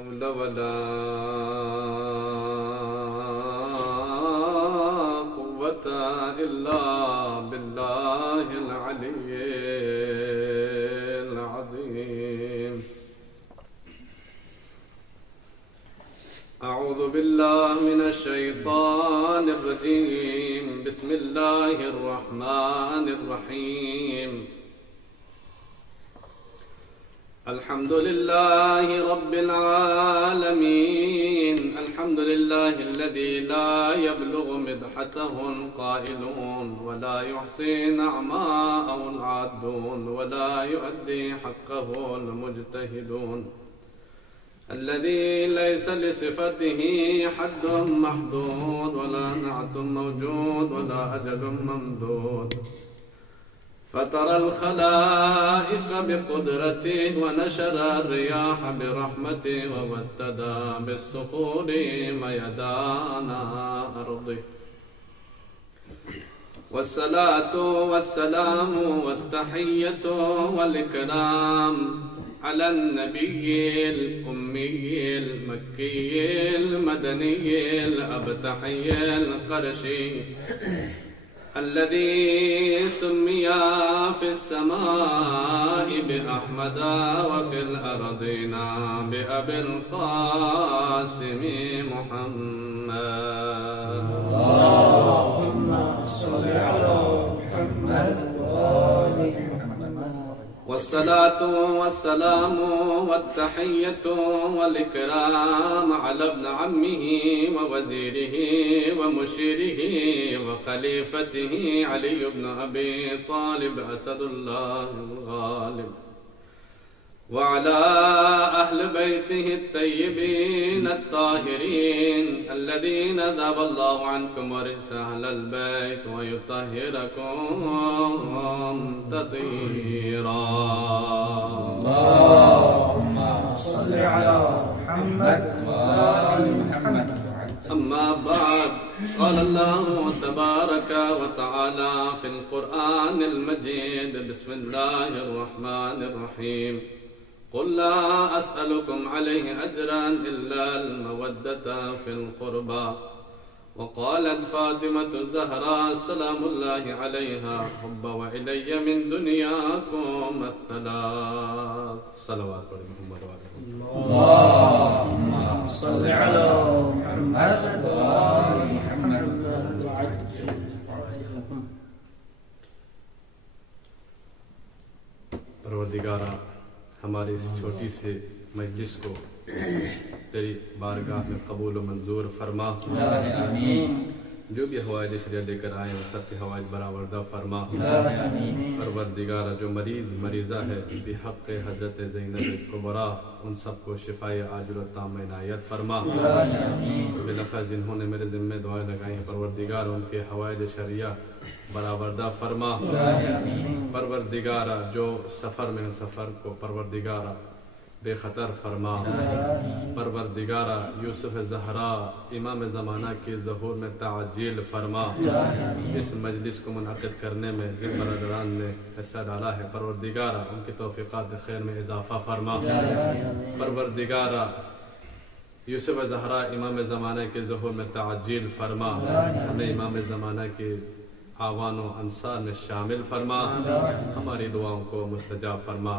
حول ولا قوة إلا بالله العلي العظيم. أعوذ بالله من الشيطان الرجيم. بسم الله الرحمن الرحيم. الحمد لله رب العالمين. الحمد لله الذي لا يبلغ مدحته القائلون ولا يحصي نعماءه العادون ولا يؤدي حقه المجتهدون، الذي ليس لصفته حد محدود ولا نعت موجود ولا أجل ممدود. فطر الخلائق بقدرته ونشر الرياح برحمته وودد بالصخور ميدان أرضه. والصلاة والسلام والتحية والإكرام على النبي الأمي المكي المدني الأبتحي القرشي الذي سمي في السماء بأحمد وفي الأرضين بأبي القاسم محمد. اللهم صل على محمد وآل محمد. والصلاة والسلام والتحية والإكرام على ابن عمه ووزيره ومشيره وخليفته علي بن أبي طالب أسد الله الغالب، وعلى أهل بيته الطيبين الطاهرين الذين ذهب الله عنكم ورث أهل البيت ويطهركم تطهيرا. اللهم صل على محمد وآل محمد. أما بعد، قال الله تبارك وتعالى في القرآن المجيد: بسم الله الرحمن الرحيم. قل لا أسألكم عليه أجرا إلا المودة في القربى. وقالت فاطمة الزهراء سلام الله عليها: حب وإلي من دنياكم الثلاث. صلوات محمد وعلى اللهم صل على محمد وآل محمد. پروردگارہ، ہماری اس چھوٹی سی مجلس کو تیری بارگاہ میں قبول و منظور فرما. آمین. جو بھی حوائج شریعت لے کر آئے ہیں سب کے حوائج برآوردہ فرما. پروردگارہ، جو مریضہ ہے بحق حضرت زینب کبریٰ، ان سب کو شفائے عاجل و تام عنایت فرما. بالاخص جنہوں نے میرے ذمہ دعائیں لگائی ہیں پروردگار، ان کے حوائج شریعہ برآوردہ فرما. پروردگارہ، جو سفر میں ان سفر کو پروردگارہ بے خطر فرما. پروردگارہ، یوسف زہرا امام زمانہ کے ظہور میں تعجیل فرما. اس مجلس کو منعقد کرنے میں جن برادران نے حصہ ڈالا ہے پروردگارہ، ان کی توفیقات خیر میں اضافہ فرما. پروردگارہ، یوسف زہرا امام زمانہ کے ظہور میں تعجیل فرما. ہمیں امام زمانہ کے آوان و انصار میں شامل فرما. ہماری دعاؤں کو مستجاب فرما.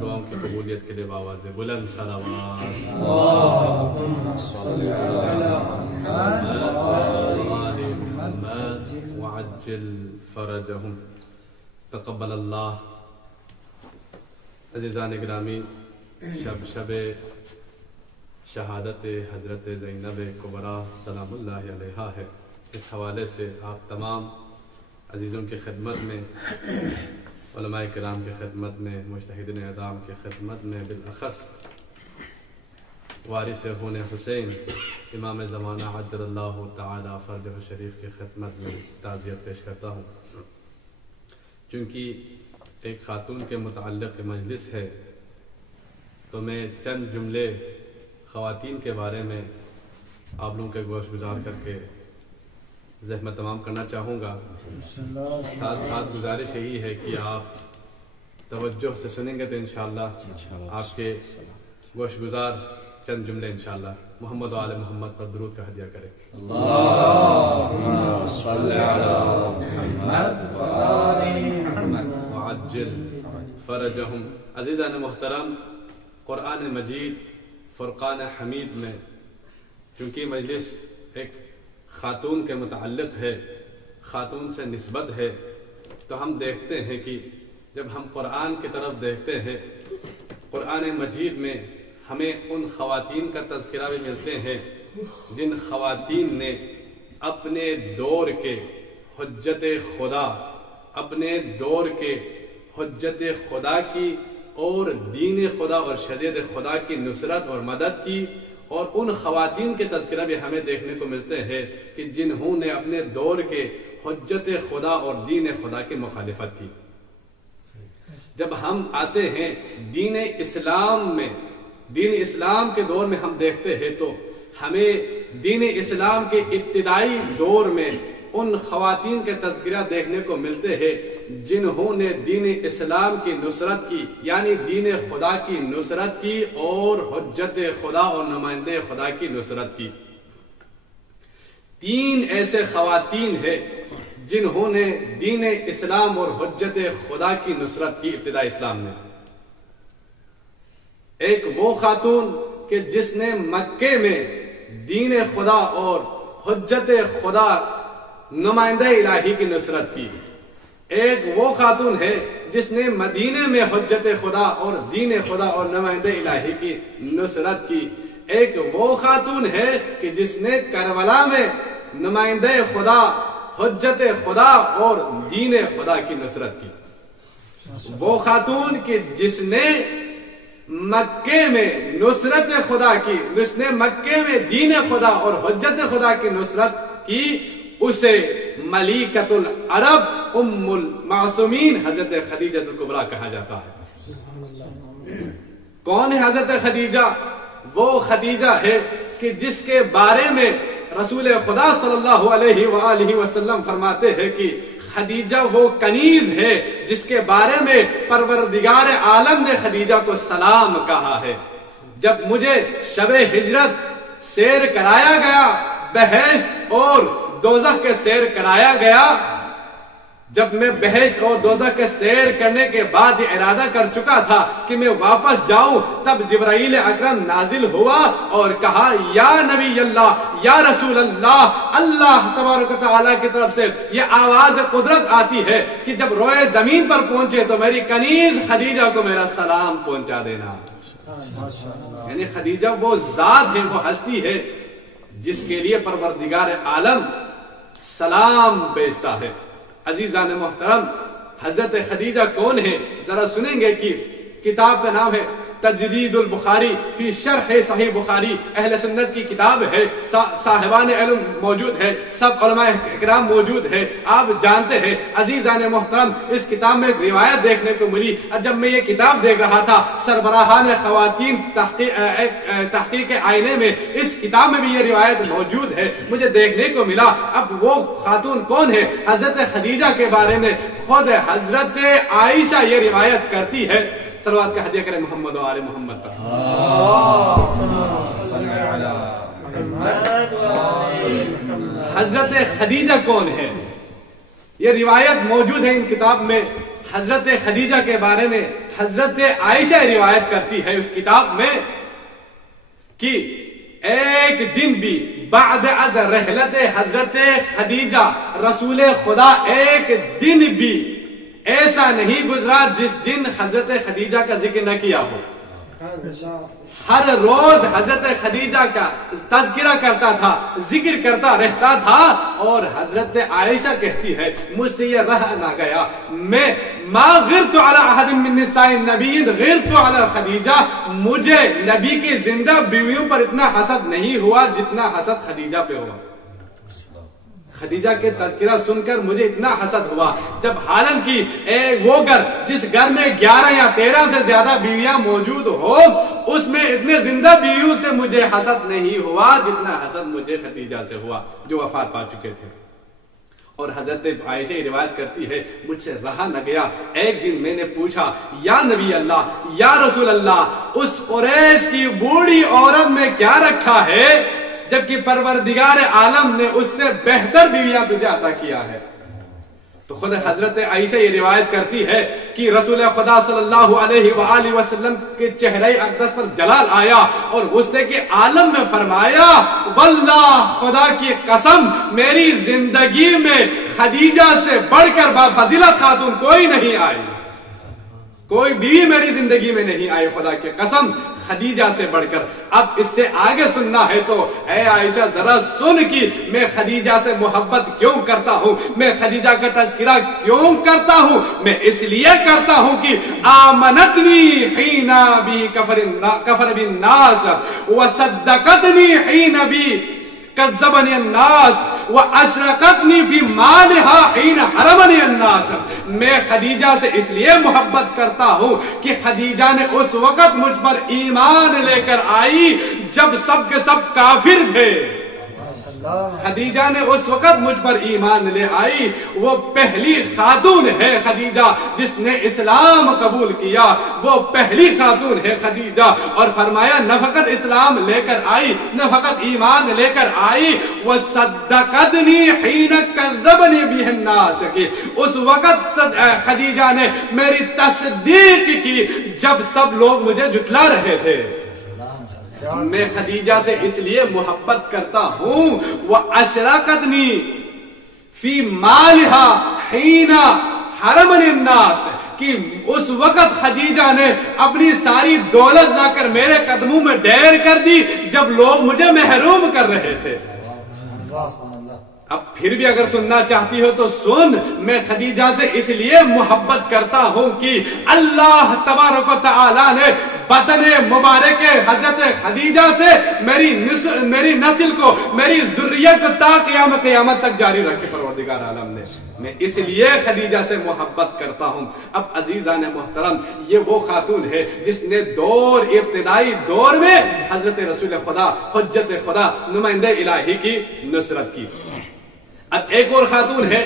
دعاؤں کی قبولیت کے لیے بآواز بلند صلوات. اللهم صل على محمد وآل محمد وعجل فرجهم. تقبل اللہ. عزیزان گرامی، شب شہادت حضرت زینب کبریٰ سلام اللہ علیہا ہے. اس حوالے سے آپ تمام عزیزوں کی خدمت میں، علماء کرام کی خدمت میں، مجتہدین اعظام کی خدمت میں، بالاخص وارث خون حسین امام زمانہ عجل اللہ تعالی فرجہ شریف کی خدمت میں تعزیت پیش کرتا ہوں. چونکہ ایک خاتون کے متعلق مجلس ہے تو میں چند جملے خواتین کے بارے میں آپ لوگوں کے گوش گزار کر کے زحمت تمام کرنا چاہوں گا. ساتھ ساتھ گزارش یہی ہے کہ آپ توجہ سے سنیں گے تو انشاءاللہ آپ کے گوش گزار چند جملے انشاءاللہ محمد و آل محمد پر درود کا ہدیہ کریں. اللهم صل على محمد وآل محمد وعجل فرجهم. عزیزان محترم، قرآن مجید فرقان حمید میں چونکہ مجلس ایک خاتون کے متعلق ہے، خاتون سے نسبت ہے، تو ہم دیکھتے ہیں کہ جب ہم قرآن کی طرف دیکھتے ہیں، قرآن مجید میں ہمیں ان خواتین کا تذکرہ بھی ملتے ہیں جن خواتین نے اپنے دور کے حجت خدا، اپنے دور کے حجت خدا کی اور دین خدا اور شریعت خدا کی نصرت اور مدد کی، اور ان خواتین کے تذکرہ بھی ہمیں دیکھنے کو ملتے ہیں کہ جنہوں نے اپنے دور کے حجت خدا اور دین خدا کی مخالفت کی. جب ہم آتے ہیں دین اسلام میں، دین اسلام کے دور میں ہم دیکھتے ہیں تو ہمیں دین اسلام کے ابتدائی دور میں ان خواتین کے تذکرہ دیکھنے کو ملتے ہیں جنہوں نے دین اسلام کی نصرت کی، یعنی دین خدا کی نصرت کی اور حجت خدا اور نمائندے خدا کی نصرت کی. 3 ایسے خواتین ہیں جنہوں نے دین اسلام اور حجت خدا کی نصرت کی ابتدائی اسلام میں. ایک وہ خاتون کہ جس نے مکے میں دین خدا اور حجت خدا نمائندہ الہی کی نصرت کی. ایک وہ خاتون ہے جس نے مدینے میں حجت خدا اور دین خدا اور نمائندہ الہی کی نصرت کی. ایک وہ خاتون ہے کہ جس نے کربلا میں نمائندہ خدا، حجت خدا اور دین خدا کی نصرت کی. وہ خاتون کہ جس نے مکے میں نصرت خدا کی، جس نے مکے میں دین خدا اور حجت خدا کی نصرت کی، اسے ملیکۃ العرب ام المعصومین حضرت خدیجہ الکبریٰ کہا جاتا ہے. کون ہے حضرت خدیجہ؟ وہ خدیجہ ہے کہ جس کے بارے میں رسول خدا صلی اللہ علیہ وآلہ وسلم فرماتے ہیں کہ خدیجہ وہ کنیز ہے جس کے بارے میں پروردگار عالم نے خدیجہ کو سلام کہا ہے. جب مجھے شب ہجرت سیر کرایا گیا، بہشت اور دوزخ کے سیر کرایا گیا، جب میں بہشت اور دوزخ کے سیر کرنے کے بعد ارادہ کر چکا تھا کہ میں واپس جاؤں، تب جبرائیل اکرم نازل ہوا اور کہا یا نبی اللہ، یا رسول اللہ، اللہ تبارک و تعالیٰ کی طرف سے یہ آواز قدرت آتی ہے کہ جب روئے زمین پر پہنچے تو میری کنیز خدیجہ کو میرا سلام پہنچا دینا. یعنی خدیجہ وہ ذات ہے، وہ ہستی ہے جس کے لیے پروردگار عالم سلام بھیجتا ہے. عزیزان محترم، حضرت خدیجہ کون ہے؟ ذرا سنیں گے کہ کتاب کا نام ہے تجرید البخاری فی شرح صحیح بخاری. اہل سنت کی کتاب ہے، صاحبان علم موجود ہے، سب علماء اکرام موجود ہے. آپ جانتے ہیں عزیزان محترم، اس کتاب میں ایک روایت دیکھنے کو ملی. جب میں یہ کتاب دیکھ رہا تھا سربراہان خواتین تحقیق آئینے میں اس کتاب میں بھی یہ روایت موجود ہے، مجھے دیکھنے کو ملا. اب وہ خاتون کون ہے؟ حضرت خدیجہ کے بارے میں خود حضرت عائشہ یہ روایت کرتی ہے. صلوات کا ہدیہ کریں محمد و آل محمد پر. حضرت خدیجہ کون ہے؟ یہ روایت موجود ہے ان کتاب میں. حضرت خدیجہ کے بارے میں حضرت عائشہ روایت کرتی ہے اس کتاب میں کہ ایک دن بھی بعد از رحلت حضرت خدیجہ رسول خدا ایک دن بھی ایسا نہیں گزرا جس دن حضرت خدیجہ کا ذکر نہ کیا ہو. ہر روز حضرت خدیجہ کا تذکرہ کرتا تھا، ذکر کرتا رہتا تھا. اور حضرت عائشہ کہتی ہے مجھ سے یہ رہ نہ گیا، میں ما غرت علی احد من نساء النبی غرت علی خدیجہ، مجھے نبی کی زندہ بیویوں پر اتنا حسد نہیں ہوا جتنا حسد خدیجہ پہ ہوا. خدیجہ کے تذکرہ سن کر مجھے اتنا حسد ہوا، جب حالانکہ وہ گھر جس گھر میں 11 یا 13 سے زیادہ بیویاں موجود ہو، اس میں اتنے زندہ بیویوں سے مجھے حسد نہیں ہوا جتنا حسد مجھے خدیجہ سے ہوا جو وفات پا چکے تھے. اور حضرت عائشہ روایت کرتی ہے مجھ سے رہا نہ گیا، ایک دن میں نے پوچھا یا نبی اللہ، یا رسول اللہ، اس قریش کی بوڑھی عورت میں کیا رکھا ہے جبکہ پروردگار عالم نے اس سے بہتر بیویاں تجھے عطا کیا ہے؟ تو خود حضرت عائشہ یہ روایت کرتی ہے کہ رسول خدا صلی اللہ علیہ وآلہ وسلم کے چہرے اقدس پر جلال آیا اور غصے کے عالم میں فرمایا واللہ خدا کی قسم میری زندگی میں خدیجہ سے بڑھ کر بافضیلت خاتون کوئی نہیں آئی، کوئی بیوی میری زندگی میں نہیں آئی، خدا کی قسم خدیجہ سے بڑھ کر۔ اب اس سے آگے سننا ہے تو اے عائشہ ذرا سن کہ میں خدیجہ سے محبت کیوں کرتا ہوں، میں خدیجہ کا تذکرہ کیوں کرتا ہوں؟ میں اس لیے کرتا ہوں کہ آمنتنی حین بی کفر بالناس وصدقتنی حین بی کذبنی الناس واشرقتنی فی مالہا حین حرمنی الناس۔ میں خدیجہ سے اس لیے محبت کرتا ہوں کہ خدیجہ نے اس وقت مجھ پر ایمان لے کر آئی جب سب کے سب کافر تھے، خدیجہ نے اس وقت مجھ پر ایمان لے آئی، وہ پہلی خاتون ہے خدیجہ جس نے اسلام قبول کیا، وہ پہلی خاتون ہے خدیجہ۔ اور فرمایا نہ فقط اسلام لے کر آئی، نہ فقط ایمان لے کر آئی، وصدقتنی حین کذبنی بہ الناس، کہ اس وقت خدیجہ نے میری تصدیق کی جب سب لوگ مجھے جھٹلا رہے تھے۔ میں خدیجہ سے اس لیے محبت کرتا ہوں وَأَشْرَقَتْنِي فِي مَالِهَا حِينَ حَرَمَنِ النَّاسِ، کہ اس وقت خدیجہ نے اپنی ساری دولت لا کر میرے قدموں میں ڈیر کر دی جب لوگ مجھے محروم کر رہے تھے۔ اب پھر بھی اگر سننا چاہتی ہو تو سن، میں خدیجہ سے اس لیے محبت کرتا ہوں کہ اللہ تبارک و تعالی نے بطن مبارک حضرت خدیجہ سے میری نسل کو، میری ذریت کو تا قیامت تک جاری رکھے پروردگار عالم نے۔ میں اس لیے خدیجہ سے محبت کرتا ہوں۔ اب عزیزان محترم، یہ وہ خاتون ہے جس نے ابتدائی دور میں حضرت رسول خدا، حجت خدا، نمائندہ الہی کی نصرت کی۔ اب ایک اور خاتون ہے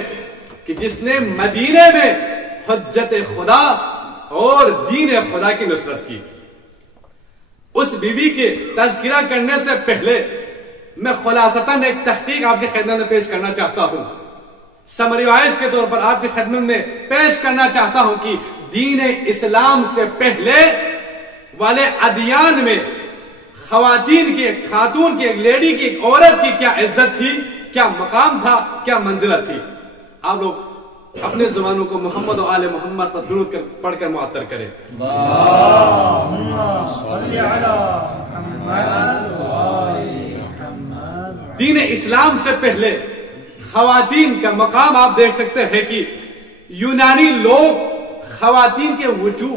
کہ جس نے مدینے میں حجت خدا اور دین خدا کی نصرت کی۔ اس بیوی کے تذکرہ کرنے سے پہلے میں خلاصتاً ایک تحقیق آپ کی خدمت میں پیش کرنا چاہتا ہوں، سمری وائز کے طور پر آپ کی خدمت میں پیش کرنا چاہتا ہوں کہ دین اسلام سے پہلے والے ادیان میں خواتین کی، ایک خاتون کی، ایک لیڈی کی، ایک عورت کی کیا عزت تھی، کیا مقام تھا، کیا منزلت تھی۔ آپ لوگ اپنے زبانوں کو محمد و آل محمد پر درود پڑھ کر معطر کریں۔ اللہم صلی علی محمد و آل محمد۔ دین اسلام سے پہلے خواتین کا مقام آپ دیکھ سکتے ہیں کہ یونانی لوگ خواتین کے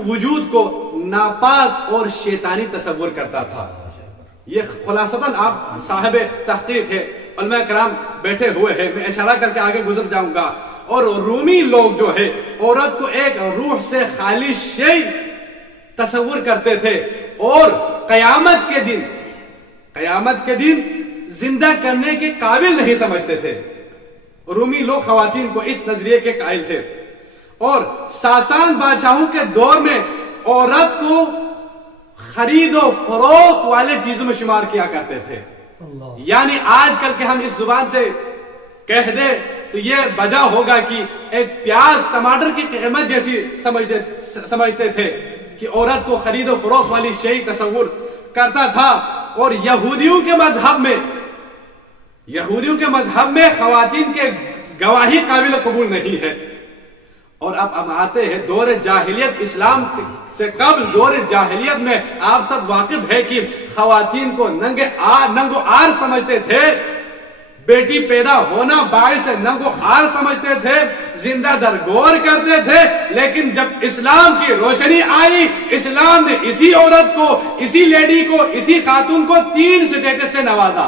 وجود کو ناپاک اور شیطانی تصور کرتا تھا۔ یہ خلاصتاً آپ صاحب تحقیق ہے، علماء کرام بیٹھے ہوئے ہیں، میں اشارہ کر کے آگے گزر جاؤں گا۔ اور رومی لوگ جو ہے عورت کو ایک روح سے خالی شے تصور کرتے تھے اور قیامت کے دن زندہ کرنے کے قابل نہیں سمجھتے تھے۔ رومی لوگ خواتین کو اس نظریے کے قائل تھے، اور ساسان بادشاہوں کے دور میں عورت کو خرید و فروخت والے چیزوں میں شمار کیا کرتے تھے۔ یعنی آج کل کے ہم اس زبان سے کہہ دیں تو یہ وجہ ہوگا کہ ایک پیاز ٹماٹر کی قیمت جیسی سمجھتے تھے کہ عورت کو خرید و فروخت والی شے تصور کرتا تھا۔ اور یہودیوں کے مذہب میں خواتین کے گواہی قابل قبول نہیں ہے۔ اور اب ہم آتے ہیں دور جاہلیت، اسلام سے قبل دور جاہلیت میں آپ سب واقف ہے کہ خواتین کو ننگو آر سمجھتے تھے، بیٹی پیدا ہونا باعث ننگو آر سمجھتے تھے، زندہ درگور کرتے تھے۔ لیکن جب اسلام کی روشنی آئی، اسلام نے اسی عورت کو، اسی لیڈی کو، اسی خاتون کو 3 سٹیٹس سے نوازا،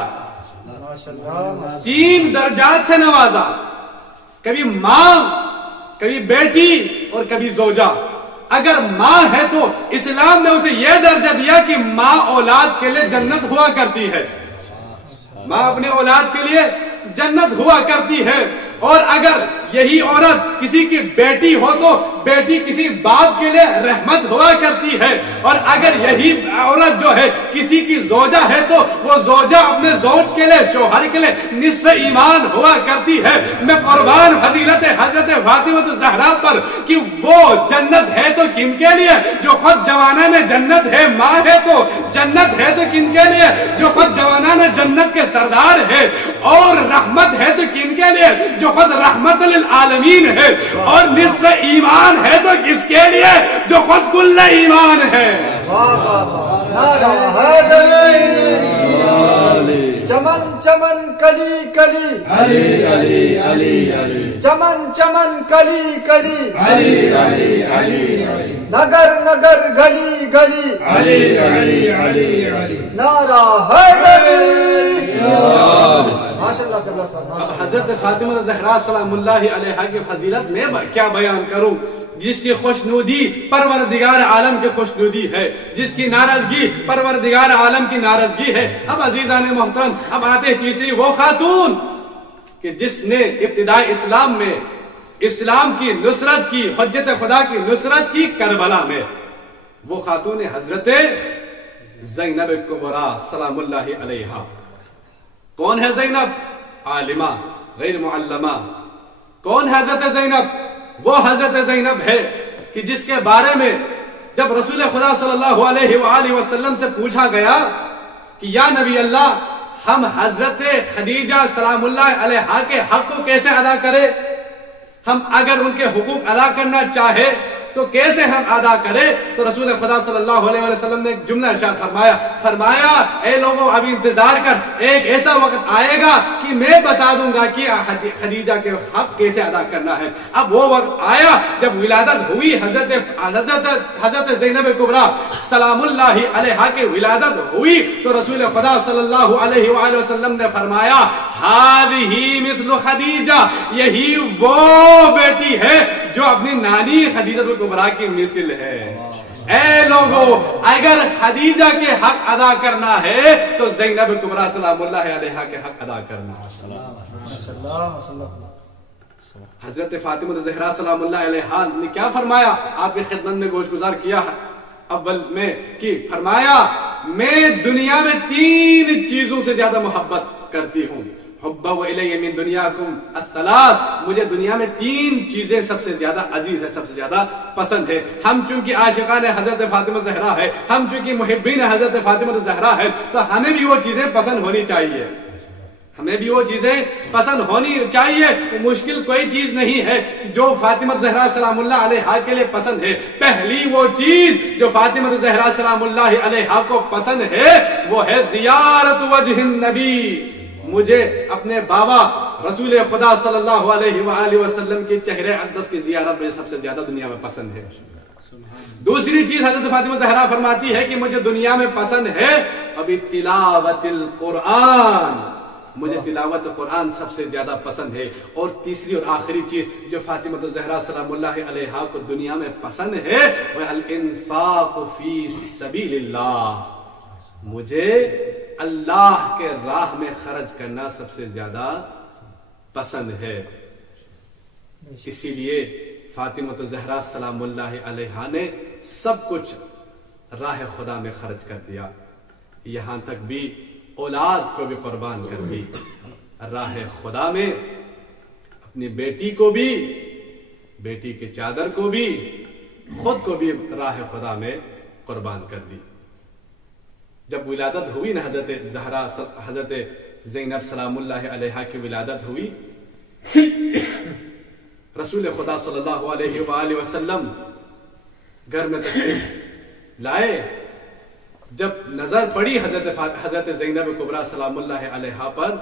3 درجات سے نوازا، کبھی ماں، کبھی بیٹی اور کبھی زوجہ۔ اگر ماں ہے تو اسلام نے اسے یہ درجہ دیا کہ ماں اولاد کے لیے جنت ہوا کرتی ہے، ماں اپنے اولاد کے لیے جنت ہوا کرتی ہے۔ اور اگر یہی عورت کسی کی بیٹی ہو تو بیٹی کسی باپ کے لیے رحمت ہوا کرتی ہے، اور اگر یہی عورت جو ہے کسی کی زوجہ ہے تو وہ زوجہ اپنے زوج کے لیے، شوہر کے لیے نصف ایمان ہوا کرتی ہے۔ میں قربان فضیلت حضرت فاطمہ الزہرا پر کہ وہ جنت ہے تو کن کے لیے؟ جو خود جوانہ میں جنت ہے، ماں ہے تو جنت ہے تو کن کے لیے؟ جو خود جوانہ میں جنت کے سردار ہے، اور رحمت ہے تو کن کے لیے؟ جو خود رحمت للعالمین ہے، اور نصف ایمان ہے تو کس کے لیے؟ جو خود کل ایمان ہے۔ چمن چمن کلی کلی علی علی علی علی، چمن چمن کلی کلی علی علی علی علی، نگر نگر گلی گلی علی علی علی علی، نعرہ حیدری۔ ماشاءاللہ قبلہ صاحب۔ اب حضرت فاطمہ الزہرا سلام اللہ علیہا کی فضیلت میں کیا بیان کروں، جس کی خوشنودی پروردگار عالم کی خوشنودی ہے، جس کی ناراضگی پروردگار عالم کی ناراضگی ہے۔ اب عزیزان محترم، اب آتے تیسری وہ خاتون کہ جس نے ابتدائی اسلام میں اسلام کی نصرت کی، حجت خدا کی نصرت کی کربلا میں، وہ خاتون حضرت زینب کبریٰ سلام اللہ علیہا۔ کون ہے زینب؟ عالمہ غیر معلمہ۔ کون ہے حضرت زینب؟ وہ حضرت زینب ہے کہ جس کے بارے میں جب رسول خدا صلی اللہ علیہ وآلہ وسلم سے پوچھا گیا کہ یا نبی اللہ، ہم حضرت خدیجہ سلام اللہ علیہا کے حق کو کیسے ادا کریں؟ ہم اگر ان کے حقوق ادا کرنا چاہے تو کیسے ہم ادا کریں؟ تو رسول خدا صلی اللہ علیہ وسلم نے ایک جملہ ارشاد فرمایا اے لوگوں، ابھی انتظار کر، ایک ایسا وقت آئے گا کہ میں بتا دوں گا کہ خدیجہ کے حق کیسے ادا کرنا ہے۔ اب وہ وقت آیا جب ولادت ہوئی حضرت زینب کبریٰ سلام اللہ علیہا کی ولادت ہوئی تو رسول خدا صلی اللہ علیہ وآلہ وسلم نے فرمایا ہذہ مثل خدیجہ، یہی وہ بیٹی ہے جو اپنی نانی خدیجہ کبریٰ کی مثل ہے۔ اے لوگوں، اگر خدیجہ کے حق ادا کرنا ہے تو زینب کبریٰ سلام اللہ علیہا کے حق ادا کرنا۔ حضرت فاطمہ الزہرا سلام اللہ علیہا نے کیا فرمایا؟ آپ کی خدمت میں گوش گزار کیا اول میں کہ فرمایا میں دنیا میں 3 چیزوں سے زیادہ محبت کرتی ہوں، حب الی من دنیاکم الثلاث، مجھے دنیا میں 3 چیزیں سب سے زیادہ عزیز ہے، سب سے زیادہ پسند ہے۔ ہم چونکہ عاشقان حضرت فاطمہ الزہرا ہے، ہم چونکہ محبین حضرت فاطمہ الزہرا ہے، تو ہمیں بھی وہ چیزیں پسند ہونی چاہیے، ہمیں بھی وہ چیزیں پسند ہونی چاہیے۔ مشکل کوئی چیز نہیں ہے جو فاطمہ الزہرا سلام اللہ علیہا کے لیے پسند ہے۔ پہلی وہ چیز جو فاطمہ الزہرا سلام اللہ علیہا کو پسند ہے وہ ہے زیارت وجہ النبی، مجھے اپنے بابا رسول خدا صلی اللہ علیہ وآلہ وسلم کے چہرے اقدس کی زیارت میں سب سے زیادہ دنیا میں پسند ہے۔ دوسری چیز حضرت فاطمہ زہرا فرماتی ہے کہ مجھے دنیا میں پسند ہے ابھی تلاوت القرآن، مجھے تلاوت قرآن سب سے زیادہ پسند ہے۔ اور تیسری اور آخری چیز جو فاطمہ الزہرا سلام اللہ علیہا کو دنیا میں پسند ہے وہ الانفاق فی سبیل اللہ، مجھے اللہ کے راہ میں خرچ کرنا سب سے زیادہ پسند ہے۔ اسی لیے فاطمہ الزہرا سلام اللہ علیہا نے سب کچھ راہ خدا میں خرچ کر دیا، یہاں تک بھی اولاد کو بھی قربان کر دی، راہ خدا میں اپنی بیٹی کو بھی، بیٹی کے چادر کو بھی، خود کو بھی راہ خدا میں قربان کر دی۔ جب ولادت ہوئی نا حضرت زینب سلام اللہ علیہا کی ولادت ہوئی، رسول خدا صلی اللہ علیہ وآلہ وسلم گھر میں تشریف لائے، جب نظر پڑی حضرت زینب کبریٰ سلام اللہ علیہا پر،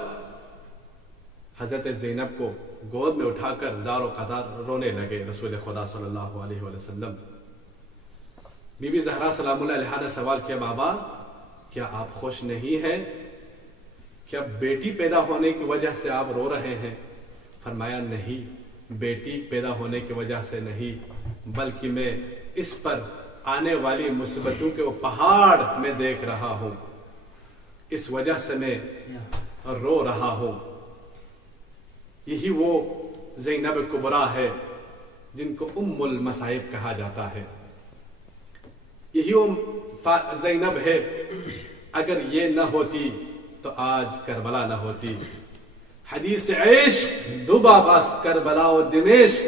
حضرت زینب کو گود میں اٹھا کر زار و قطار رونے لگے رسول خدا صلی اللہ علیہ وسلم۔ بی بی زہرا سلام اللہ علیہا نے سوال کیا بابا کیا آپ خوش نہیں ہیں؟ کیا بیٹی پیدا ہونے کی وجہ سے آپ رو رہے ہیں؟ فرمایا نہیں، بیٹی پیدا ہونے کی وجہ سے نہیں، بلکہ میں اس پر آنے والی مصیبتوں کے وہ پہاڑ میں دیکھ رہا ہوں، اس وجہ سے میں رو رہا ہوں۔ یہی وہ زینب کبریٰ ہے جن کو ام المصائب کہا جاتا ہے. یہی وہ زینب ہے. اگر یہ نہ ہوتی تو آج کربلا نہ ہوتی. حدیث عشق دوبا بس کربلا و دمشق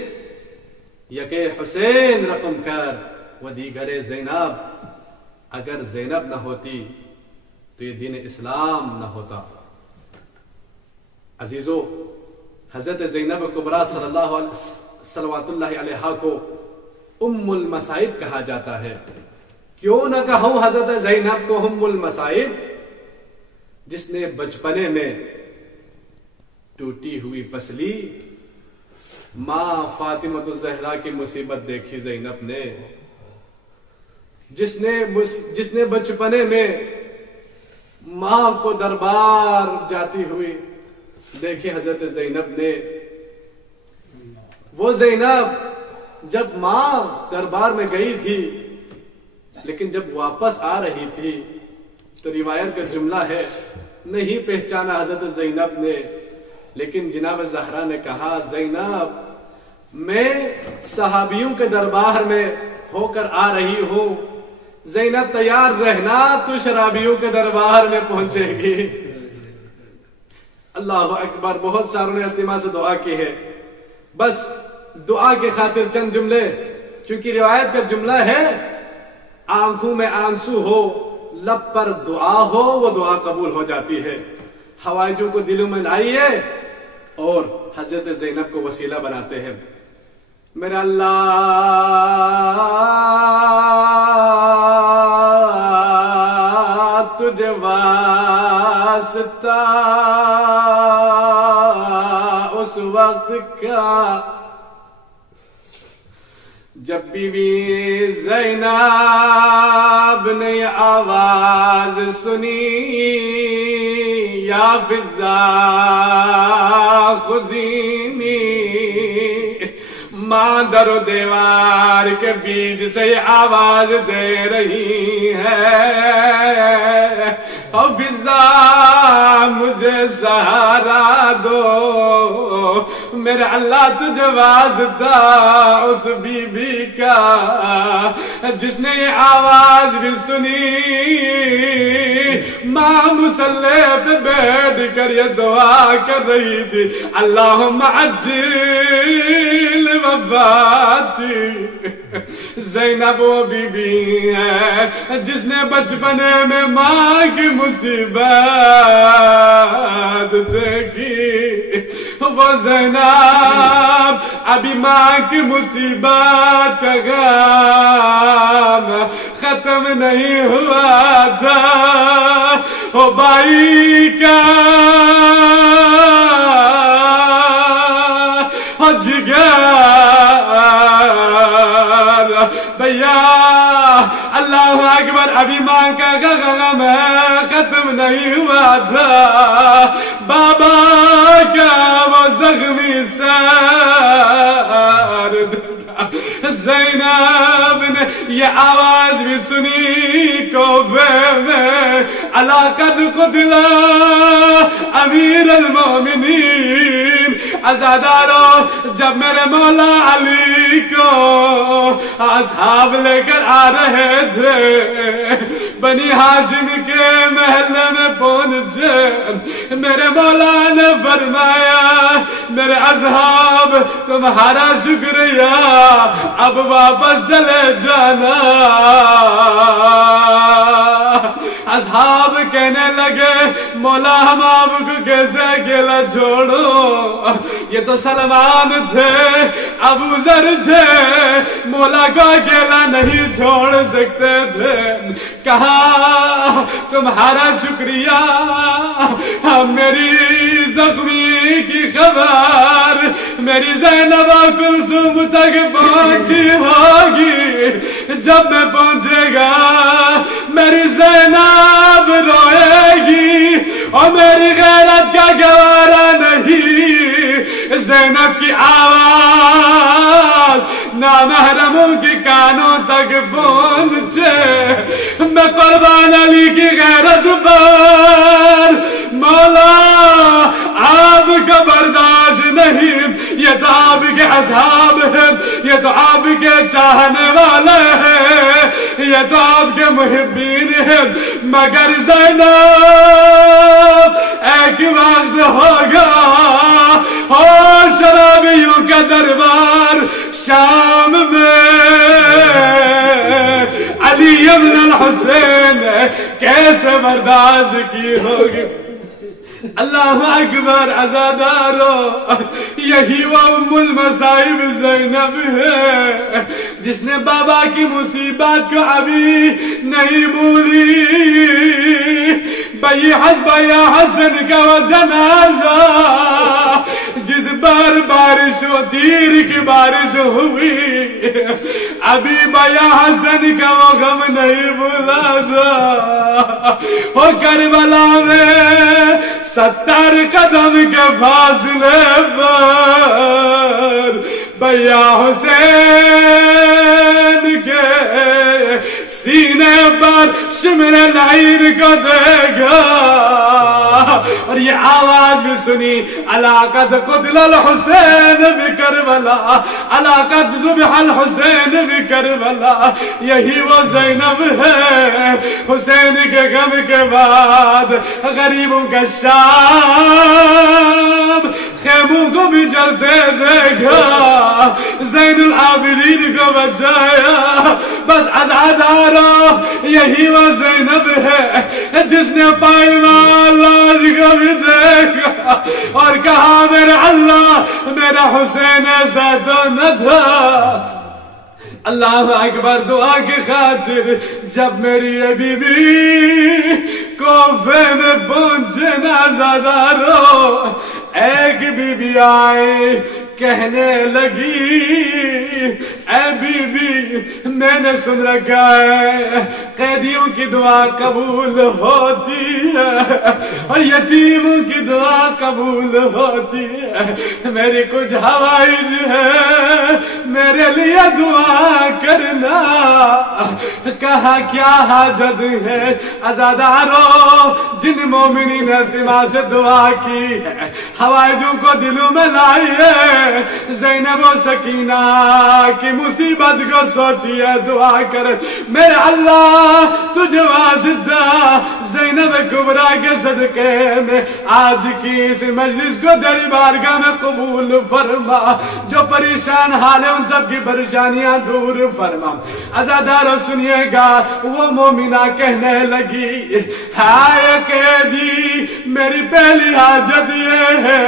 یکے حسین رقم کر و دیگر زینب. اگر زینب نہ ہوتی تو یہ دین اسلام نہ ہوتا. عزیزو، حضرت زینب کبریٰ صلوات اللہ علیہا کو ام المصائب کہا جاتا ہے. کیوں نہ کہوں حضرت زینب کو ام المصائب؟ جس نے بچپنے میں ٹوٹی ہوئی پسلی ماں فاطمۃ الزہرا کی مصیبت دیکھی زینب نے. جس نے بچپنے میں ماں کو دربار جاتی ہوئی دیکھی حضرت زینب نے. وہ زینب جب ماں دربار میں گئی تھی لیکن جب واپس آ رہی تھی تو روایت کا جملہ ہے نہیں پہچانا حضرت زینب نے. لیکن جناب زہرا نے کہا زینب میں صحابیوں کے دربار میں ہو کر آ رہی ہوں. زینب تیار رہنا تو شرابیوں کے دربار میں پہنچے گی. اللہ اکبر. بہت ساروں نے التماس سے دعا کی ہے. بس دعا کی خاطر چند جملے، کیونکہ روایت کا جملہ ہے آنکھوں میں آنسو ہو لب پر دعا ہو وہ دعا قبول ہو جاتی ہے. حوائجوں کو دلوں میں لائیے اور حضرت زینب کو وسیلہ بناتے ہیں. میرا اللہ تجھے واسطہ اس وقت کا جب بی بی زینب نے آواز سنی یا فضا خزینی. ماں در و دیوار کے بیچ سے آواز دے رہی ہے او فضا مجھے سہارا دو. میرا اللہ تجھے واسطہ اس بی بی کا جس نے یہ آواز بھی سنی. ماں مصلی پہ بیٹھ کر یہ دعا کر رہی تھی اللہم عجل وفاتی. زینب وہ بی بی ہے جس نے بچپنے میں ماں کی مصیبت دیکھی. وہ زینب ابھی ماں کی مصیبت غم ختم نہیں ہوا تھا. وہ بھائی کا بھیا اللہ اکبر. ابھی ماں کا غم ختم نہیں ہوا تھا. بابا کا وہ زخمی سر دیکھا. زینب نے یہ آواز بھی سنی کوفے میں الا قد قتل امیر المومنین. عزادارو جب میرے مولا علی کو اصحاب لے کر آ رہے تھے بنی ہاشم کے محلے میں پہنچے میرے مولا نے فرمایا میرے اصحاب تمہارا شکریہ اب واپس چلے جانا. اصحاب کہنے لگے مولا ہم آپ کو کیسے اکیلا چھوڑو. یہ تو سلمان تھے ابو ذر تھے مولا کو اکیلا نہیں چھوڑ سکتے تھے. کہا تمہارا شکریہ میری زخمی کی خبر میری زینب کلثوم تک پہنچی ہوگی. جب میں پہنچے گا میری زینب روئے گی اور میری غیرت کا گوارا نہیں. زینب کی آواز نامحرموں کی کانوں تک پہنچے. میں قربان علی کی غیرت پر مولا آپ کا برداشت نہیں یہ تو آپ کے محبین ہیں، مگر زینب ایک وقت ہوگا اور شرابیوں کا دربار شام میں علی ابن الحسین کیسے برداشت کی ہوگی؟ اللہ اکبر عزادارو، یہی وہ ام المصائب زینب ہے جس نے بابا کی مصیبت کو ابھی نہیں بھولی۔ بھائی حسن کا وہ جنازہ جس بار بارش و تیر کی بارش ہوئی، ابھی بھیا حسن کا وہ غم نہیں بھولا تھا۔ وہ کربلا میں 70 قدم کے فاصلے پر بھیا حسین کے سینے پر شمر لعین کو دیکھا اور یہ آواز بھی سنی، علاقت قتل الحسین بکربلا، علاقت ذبح الحسین بکربلا۔ یہی وہ زینب ہے حسین کے غم کے بعد غریبوں کا شام خیموں کو بھی جلتے دیکھا، زین العابدین کو بچایا۔ بس عزادارو، یہی وہ زینب ہے جس نے پائیوان لاش کو بھی دیکھا اور کہا میرے اللہ میرا حسین ایسا تو نہ تھا۔ اللہ اکبر، دعا کی خاطر جب میری یہ بی بی کوفے میں پہنچے نا عزادارو، ایک بی بی آئی کہنے لگی اے بی بی میں نے سن رکھا ہے قیدیوں کی دعا قبول ہوتی ہے اور یتیموں کی دعا قبول ہوتی ہے، میری کچھ حوائج ہے میرے لیے دعا کرنا۔ کہا کیا حاجت ہے؟ عزادارو، جن مومنین نے التماس سے دعا کی ہے حوائجوں کو دلوں میں لائی ہے، زینب و سکینہ کی مصیبت کو سوچیے، دعا کر میرے اللہ تجھے واسطہ زینب کبریٰ کے صدقے میں آج کی اس مجلس کو تیری بارگاہ میں قبول فرما، جو پریشان حال ہے ان سب کی پریشانیاں دور فرما۔ عزادارو سنیے گا، وہ مومنہ کہنے لگی ہائے قیدی میری پہلی حاجت یہ ہے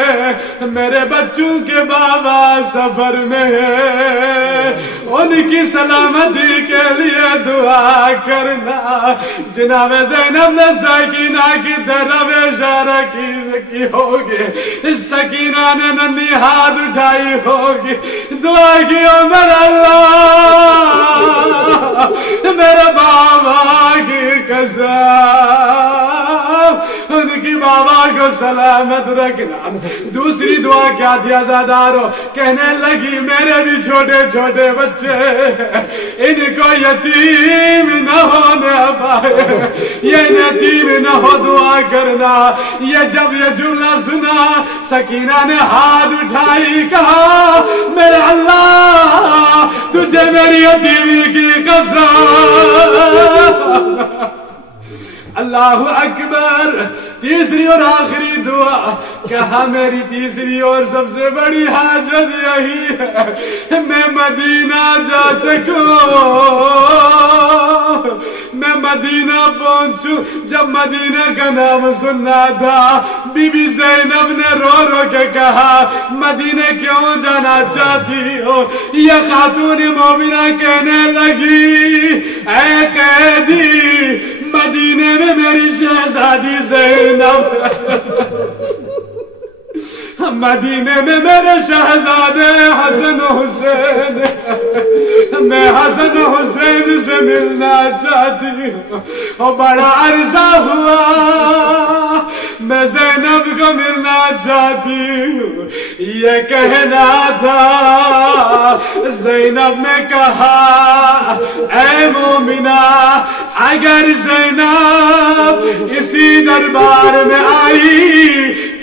میرے بچوں کے بابا سفر میں ہے، ان کی سلامتی کے لیے دعا کرنا۔ جناب زینب نے سکینہ کی طرف اشارہ کی ہوگی، سکینہ نے ننھی ہاتھ اٹھائی ہوگی، دعا کی میرا اللہ میرے بابا کی قسم ان کی بابا کو سلامت رکھنا۔ دوسری دعا کیا تھی عزادارو؟ کہنے لگی میرے بھی چھوٹے چھوٹے بچے ان کو یتیم نہ ہونے پائے، یہ یتیم نہ ہو دعا کرنا۔ یہ جب یہ جملہ سنا سکینہ نے ہاتھ اٹھائی، کہا میرے اللہ تجھے میری یتیمی کی قسم۔ اللہ اکبر، تیسری اور آخری دعا، کہا میری تیسری اور سب سے بڑی حاجت یہی ہے میں مدینہ جا سکوں، میں مدینہ پہنچوں۔ جب مدینہ کا نام سننا تھا بی بی زینب نے رو رو کے کہا مدینہ کیوں جانا چاہتی ہو؟ یہ خاتون مومنہ کہنے لگی اے قیدی مدینے میں میری شہزادی زینب، مدینے میں میرے شہزادے حسن حسین، میں حسن حسین سے ملنا چاہتی ہوں، اور بڑا عرصہ ہوا میں زینب کو ملنا چاہتی ہوں، یہ کہنا تھا۔ زینب نے کہا اے مومنہ اگر زینب اسی دربار میں آئی